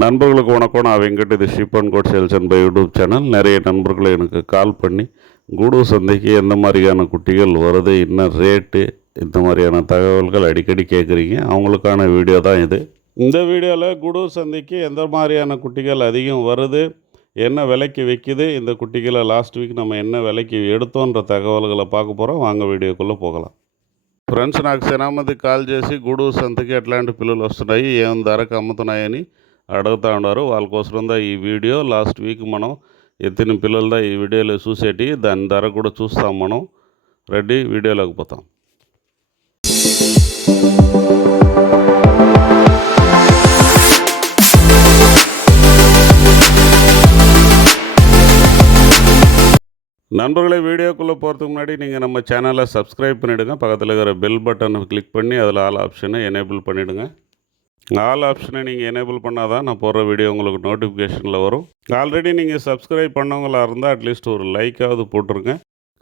நண்பர்களுக்கு வணக்கம். நான் வெங்கட். இது ship and code sales and by YouTube channel. நிறைய நண்பர்கள் எனக்கு கால் பண்ணி கூடூர் சந்தைக்கு எந்த மாதிரியான குட்டிகள் வருது, என்ன ரேட்டு, இந்த மாதிரியான தகவல்கள் அடிக்கடி கேட்குறீங்க. அவங்களுக்கான வீடியோ தான் இது. இந்த வீடியோவில் கூடூர் சந்தைக்கு எந்த மாதிரியான குட்டிகள் அதிகம் வருது, என்ன விலைக்கு விற்கிது, இந்த குட்டிகளை லாஸ்ட் வீக் நம்ம என்ன விலைக்கு எடுத்தோன்ற தகவல்களை பார்க்க పోகிறோம். వాంగ వీడియోకుల్లో పోగలం. ఫ్రెండ్స్, నాకు సెనామంది కాల్ చేసి గూడూరు సంతకి ఎట్లాంటి పిల్లలు వస్తున్నాయి, ఏం ధరకు అమ్ముతున్నాయని అడుగుతూ ఉన్నారు. వాళ్ళ కోసం ఈ వీడియో. లాస్ట్ వీక్ మనం ఎత్తిన పిల్లలదా ఈ వీడియోలో చూసేటి, దాని ధర కూడా చూస్తాం మనం. రెడీ, వీడియోలోకి పోతాం. நண்பர்களே, வீடியோக்குள்ளே போகிறதுக்கு முன்னாடி நீங்கள் நம்ம சேனலை சப்ஸ்கிரைப் பண்ணிவிடுங்க. பக்கத்தில் இருக்கிற பெல் பட்டனை கிளிக் பண்ணி அதில் ஆல் ஆப்ஷனை எனேபிள் பண்ணிவிடுங்க. ஆல் ஆப்ஷனை நீங்கள் எனேபிள் பண்ணால் தான் நான் போடுற வீடியோ உங்களுக்கு நோட்டிஃபிகேஷனில் வரும். ఆల్రెడీ நீங்கள் సబ్స్క్రైబ్ பண்ணவங்களாக இருந்தால் అట్లీస్ట్ ஒரு லைக்காவது పోட்டுருங்க.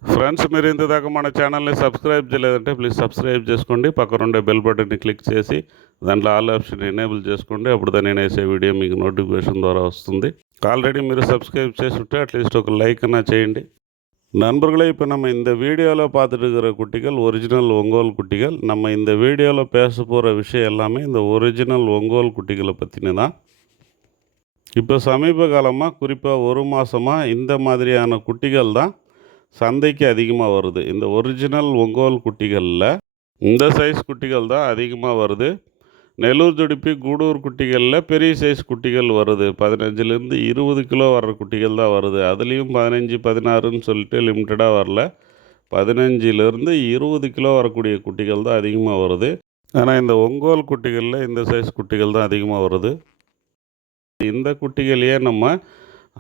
ఫ్రెండ్స్, మీరు ఇంతదాకా మన ఛానల్ని సబ్స్క్రైబ్ చేయలేదంటే ప్లీజ్ సబ్స్క్రైబ్ చేసుకోండి. పక్కన ఉండే బెల్ బటన్ని క్లిక్ చేసి దాంట్లో ఆల్ ఆప్షన్ ఎనేబుల్ చేసుకోండి. అప్పుడు தான் నేను వేసే వీడియో మీకు నోటిఫికేషన్ ద్వారా వస్తుంది. ఆల్రెడీ మీరు సబ్స్క్రైబ్ చేసి ఉంటే అట్లీస్ట్ ఒక లైక్ అన్నా చేయండి. நண்பர்களே, இப்போ நம்ம இந்த வீடியோவில் பார்த்துட்டு இருக்கிற குட்டிகள் ஒரிஜினல் ஒங்கோல் குட்டிகள். நம்ம இந்த வீடியோவில் பேச போகிற விஷயம் எல்லாமே இந்த ஒரிஜினல் ஒங்கோல் குட்டிகளை பற்றினு தான். இப்போ சமீப காலமாக, குறிப்பாக ஒரு மாதமாக இந்த மாதிரியான குட்டிகள் தான் சந்தைக்கு அதிகமாக வருது. இந்த ஒரிஜினல் ஒங்கோல் குட்டிகளில் இந்த சைஸ் குட்டிகள் தான் அதிகமாக வருது. நெல்லூர் ஜுடிப்பி கூடூர் குட்டிகளில் பெரிய சைஸ் குட்டிகள் வருது. 15லேருந்து 20 கிலோ வர்ற குட்டிகள் தான் வருது. அதுலேயும் 15, 16ன்னு சொல்லிட்டு லிமிட்டடாக வரல. 15லேருந்து 20 கிலோ வரக்கூடிய குட்டிகள் தான் அதிகமாக வருது. ஆனால் இந்த ஒங்கோல் குட்டிகளில் இந்த சைஸ் குட்டிகள் தான் அதிகமாக வருது. இந்த குட்டிகளையே நம்ம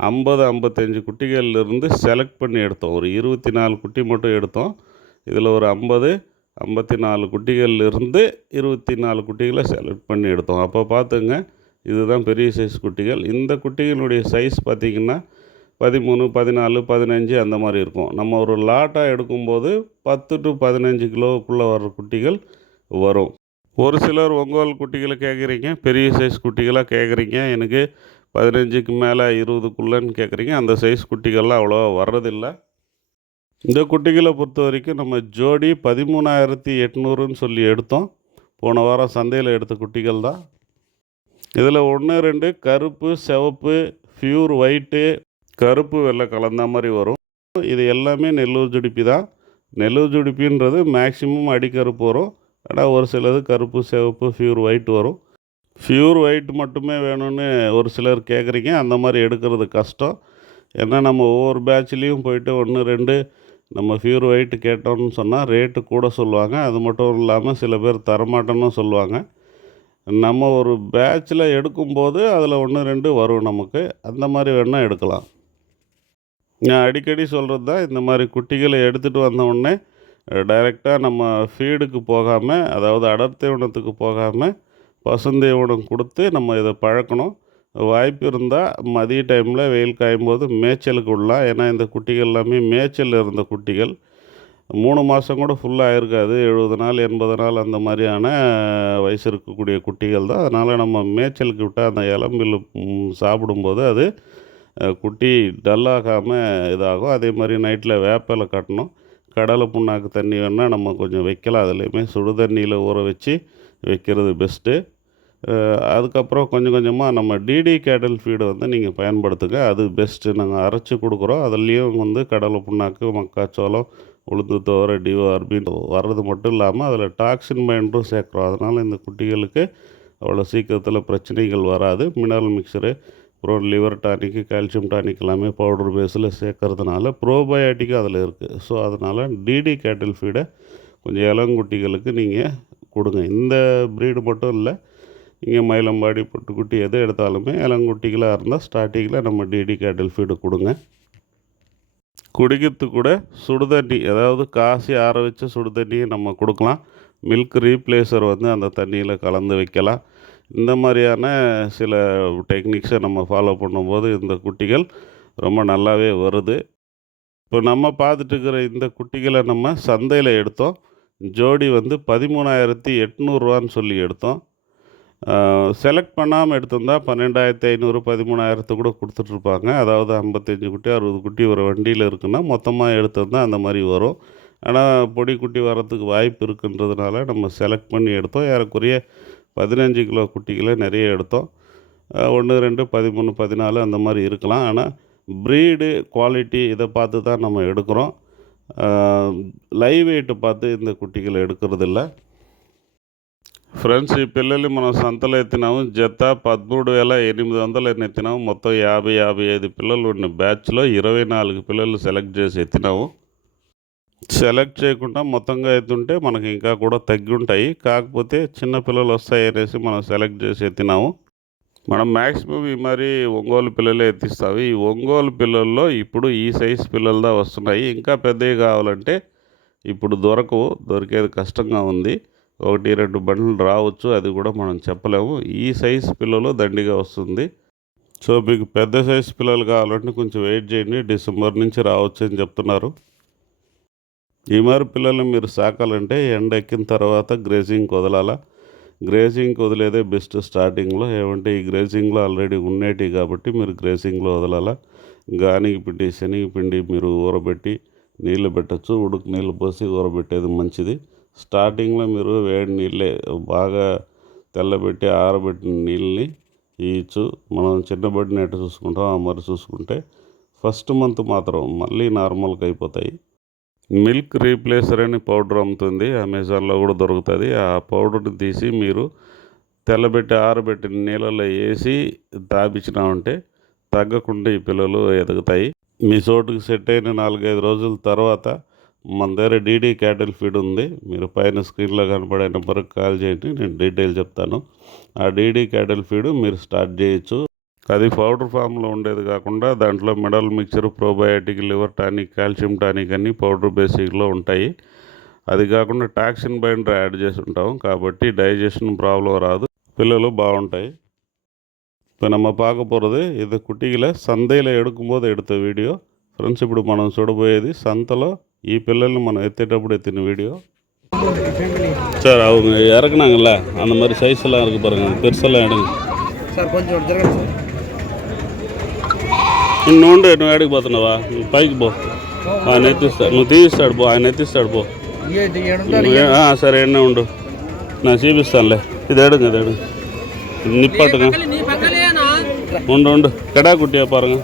50, 55 குட்டிகள்லேருந்து செலக்ட் பண்ணி எடுத்தோம். ஒரு 24 குட்டி மட்டும் எடுத்தோம். இதில் ஒரு 50, 54 குட்டிகள்லேருந்து 24 குட்டிகளை செலக்ட் பண்ணி எடுத்தோம். அப்போ பார்த்துங்க, இதுதான் பெரிய சைஸ் குட்டிகள். இந்த குட்டிகளுடைய சைஸ் பார்த்திங்கன்னா 13, 14, 15 அந்த மாதிரி இருக்கும். நம்ம ஒரு லாட்டாக எடுக்கும்போது 10 to 15 கிலோவுக்குள்ளே வர்ற குட்டிகள் வரும். ஒரு சிலர் ஒங்கோல் குட்டிகளை கேட்குறீங்க, பெரிய சைஸ் குட்டிகளாக கேட்குறீங்க. எனக்கு 15க்கு மேலே 20க்குள்ளேன்னு கேட்குறீங்க. அந்த சைஸ் குட்டிகள்லாம் அவ்வளோவா வர்றதில்லை. இந்த குட்டிகளை பொறுத்த வரைக்கும் நம்ம ஜோடி 13,800ன்னு சொல்லி எடுத்தோம். போன வாரம் சந்தையில் எடுத்த குட்டிகள் தான். இதில் 1, 2 கருப்பு, சிவப்பு, பியூர் ஒயிட்டு, கருப்பு, வெள்ளை கலந்த மாதிரி வரும். இது எல்லாமே நெல்லூர் ஜுடிப்பி தான். நெல்லூர் ஜுடிப்பின்றது மேக்ஸிமம் அடிக்கருப்பு வரும். ஆனால் ஒரு சிலது கருப்பு, சிவப்பு, பியூர் ஒயிட் வரும். பியூர் ஒயிட் மட்டுமே வேணும்னு ஒரு சிலர் கேட்குறீங்க. அந்த மாதிரி எடுக்கிறது கஷ்டம். ஏன்னா நம்ம ஒவ்வொரு பேட்ச்லேயும் போயிட்டு 1, 2 நம்ம பியூர் ஒயிட்டு கேட்டோம்னு சொன்னால் ரேட்டு கூட சொல்லுவாங்க. அது மட்டும் இல்லாமல் சில பேர் தரமாட்டேன்னு சொல்லுவாங்க. நம்ம ஒரு பேட்சில் எடுக்கும்போது அதில் 1, 2 வரும் நமக்கு. அந்த மாதிரி வேணால் எடுக்கலாம். நான் அடிக்கடி சொல்கிறது தான், இந்த மாதிரி குட்டிகளை எடுத்துகிட்டு வந்தவுடனே டைரெக்டாக நம்ம ஃபீடுக்கு போகாமல், அதாவது அடர் தீவனத்துக்கு போகாமல் பசுந்தீவனம் கொடுத்து நம்ம இதை பழக்கணும். வாய்ப்பு இருந்தால் மதிய டைமில் வெயில் காயும்போது மேய்ச்சலுக்கு விடலாம். ஏன்னா இந்த குட்டிகள் எல்லாமே மேய்ச்சல் இருந்த குட்டிகள். 3 மாதம் கூட ஃபுல்லாக இருக்காது. 70 நாள், 80 நாள் அந்த மாதிரியான வயசு இருக்கக்கூடிய குட்டிகள் தான். அதனால் நம்ம மேய்ச்சலுக்கு விட்டால் அந்த இளம்பில் சாப்பிடும்போது அது குட்டி டல்லாகாமல் இதாகும். அதே மாதிரி நைட்டில் வேப்பிலை கட்டணும். கடலை புண்ணாக்கு தண்ணி வேணால் நம்ம கொஞ்சம் வைக்கலாம். அதுலேயுமே சுடு தண்ணியில் ஊற வச்சு வைக்கிறது பெஸ்ட்டு. அதுக்கப்புறம் கொஞ்சம் கொஞ்சமாக நம்ம டிடி கேட்டல் ஃபீடை நீங்கள் பயன்படுத்துங்க. அது பெஸ்ட்டு. நாங்கள் அரைச்சி கொடுக்குறோம். அதுலேயும் கடலை புண்ணாக்கு, மக்காச்சோளம், உளுந்து துவரை, டிஓஆர்பின்னு வர்றது மட்டும் இல்லாமல் அதில் டாக்ஸின் பைண்டரும் சேர்க்குறோம். அதனால் இந்த குட்டிகளுக்கு அவ்வளோ சீக்கிரத்தில் பிரச்சனைகள் வராது. மினரல் மிக்சரு, அப்புறம் லிவர் டானிக்கு, கால்சியம் டானிக் எல்லாமே பவுடர் பேஸில் சேர்க்கறதுனால ப்ரோபயோட்டிக்கும் அதில் இருக்குது. ஸோ அதனால் டிடி கேட்டல் ஃபீடை கொஞ்சம் இளங்குட்டிகளுக்கு நீங்கள் கொடுங்க. இந்த ப்ரீடு மட்டும் இல்லை, நீங்கள் மயிலம்பாடி, பொட்டுக்குட்டி எது எடுத்தாலுமே இளங்குட்டிகளாக இருந்தால் ஸ்டார்டிங்கில் நம்ம டிடி கேட்டல் ஃபீடு கொடுங்க. குடிக்கிறதுக்கு கூட சுடுதண்ணி, அதாவது காசி ஆற வச்ச சுடுதண்ணியை நம்ம கொடுக்கலாம். மில்க் ரீப்ளேஸர் அந்த தண்ணியில் கலந்து வைக்கலாம். இந்த மாதிரியான சில டெக்னிக்ஸை நம்ம ஃபாலோ பண்ணும்போது இந்த குட்டிகள் ரொம்ப நல்லாவே வருது. இப்போ நம்ம பார்த்துட்டு இருக்கிற இந்த குட்டிகளை நம்ம சந்தையில் எடுத்தோம். ஜோடி 13,800 சொல்லி எடுத்தோம். செலக்ட் பண்ணாமல் எடுத்திருந்தால் 12,500 13,000 கூட கொடுத்துட்ருப்பாங்க. அதாவது 55 குட்டி 60 குட்டி ஒரு வண்டியில் இருக்குன்னா மொத்தமாக எடுத்திருந்தால் அந்த மாதிரி வரும். ஆனால் பொடி குட்டி வரத்துக்கு வாய்ப்பு இருக்குன்றதுனால நம்ம செலக்ட் பண்ணி எடுத்தோம். ஏறக்குறைய 15 கிலோ குட்டிகளை நிறைய எடுத்தோம். 1, 2, 13, 14 அந்த மாதிரி இருக்கலாம். ஆனால் ப்ரீடு குவாலிட்டி இதை பார்த்து தான் நம்ம எடுக்கிறோம். లైవ్ వెయిట్ பார்த்து இந்த కుట్టికలు எடுக்கிறதில்ல. ఫ్రెండ్స్ ఈ పిల్లలు మనం సంతలో ఎత్తినాము. జత 13,800 ఎత్తినాము. మొత్తం 50-55 పిల్లలు ఉన్న బ్యాచ్లో 24 పిల్లలు సెలెక్ట్ చేసి ఎత్తినాము. సెలెక్ట్ చేయకుండా మొత్తంగా ఎత్తుంటే మనకి ఇంకా కూడా తగ్గి ఉంటాయి. కాకపోతే చిన్న పిల్లలు వస్తాయి అనేసి మనం సెలెక్ట్ చేసి ఎత్తినాము. మనం మ్యాక్సిమం ఈ మరి ఒంగోలు పిల్లలే ఎత్తిస్తాము. ఈ ఒంగోలు పిల్లల్లో ఇప్పుడు ఈ సైజు పిల్లలదా వస్తున్నాయి. ఇంకా పెద్దవి కావాలంటే ఇప్పుడు దొరికేది కష్టంగా ఉంది. 1-2 బండ్లు రావచ్చు, అది కూడా మనం చెప్పలేము. ఈ సైజు పిల్లలు దండిగా వస్తుంది. సో మీకు పెద్ద సైజు పిల్లలు కావాలంటే కొంచెం వెయిట్ చేయండి, డిసెంబర్ నుంచి రావచ్చు అని చెప్తున్నారు. ఈ మరి పిల్లల్ని మీరు సాకాలంటే ఎండ ఎక్కిన తర్వాత గ్రేజింగ్కి వదలాలా. గ్రేజింగ్కి వదిలేదే బెస్ట్ స్టార్టింగ్లో. ఏమంటే ఈ గ్రేజింగ్లో ఆల్రెడీ ఉండేటివి కాబట్టి మీరు గ్రేజింగ్లో వదలాలా. గానిగిపిండి శనగపిండి మీరు ఊరబెట్టి నీళ్ళు పెట్టచ్చు. ఉడుకు నీళ్ళు పోసి ఊరబెట్టేది మంచిది. స్టార్టింగ్లో మీరు వేడి నీళ్ళే బాగా తెల్లబెట్టి ఆరబెట్టిన నీళ్ళని ఇచ్చు. మనం చిన్నబడిన ఎట్ట చూసుకుంటాం ఆ మరి చూసుకుంటే ఫస్ట్ మంత్ మాత్రం మళ్ళీ నార్మల్గా అయిపోతాయి. మిల్క్ రీప్లేసర్ అని పౌడర్ అమ్ముతుంది, అమెజాన్లో కూడా దొరుకుతుంది. ఆ పౌడర్ని తీసి మీరు తెల్లబెట్టి ఆరబెట్టిన నీళ్ళలో వేసి తాపించినామంటే తగ్గకుండా ఈ పిల్లలు ఎదుగుతాయి. మీ చోటుకి సెట్ అయిన 4-5 రోజుల తర్వాత మన దగ్గర డీడీ క్యాటిల్ ఫీడ్ ఉంది. మీరు పైన స్క్రీన్లో కనపడే నెంబర్కి కాల్ చేయండి, నేను డీటెయిల్ చెప్తాను. ఆ డీడీ క్యాటిల్ ఫీడ్ మీరు స్టార్ట్ చేయొచ్చు. అది పౌడర్ ఫామ్లో ఉండేది కాకుండా దాంట్లో mineral mixture, probiotic, liver tonic, calcium tonic అన్నీ పౌడర్ బేసిక్లో ఉంటాయి. అది కాకుండా టాక్సిన్ బైండర్ యాడ్ చేసి ఉంటాం కాబట్టి డైజెషన్ ప్రాబ్లం రాదు, పిల్లలు బాగుంటాయి. இப்போ நம்ம பார்க்க போகிறது இது குட்டிகளை சந்தையில் எடுக்கும்போது எடுத்த வீடியோ. ఫ్రెండ్స్ ఇప్పుడు మనం చూడబోయేది సంతలో ఈ పిల్లల్ని మనం ఎత్తేటప్పుడు ఎత్తిన వీడియோ. சார் அவங்க இறக்குனாங்கல்ல அந்த மாதிரி சைஸ்லாம் இருக்குது பாருங்கள், பெருசெல்லாம் எடுங்க సార్. కొంచెం జరగండి సార్. నువ్వు నువ్వు ఏడికి పోతున్నావా? నువ్వు పైకి పో, ఆయన ఎత్తిస్తాడు. నువ్వు తీస్తాడు పో, ఆయన ఎత్తిస్తాడు పో. సరే ఎన్న ఉండు, நான் చూపిస్తానులే. ఇది ఏడుங்க, ఇది ఏడుங்க, இது நிப்பாட்டுங்க. உண்டு கடா குட்டியா பாருங்க,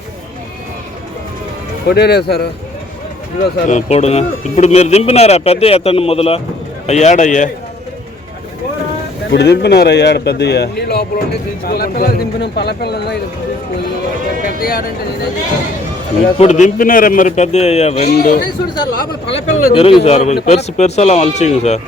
సార్. పోడుగా. ఇప్పుడు మీరు దింపినారా పెద్ద ఎత్తండి మొదల అయ్యాడయ్యా. ఇప్పుడు దింపినారా అయ్యాడ పెద్దయ్యా? ఇప్పుడు దింపినారా మరి పెద్ద అయ్యా? 2 పెరుగు సార్, పెరుసలా మలిచింది సార్.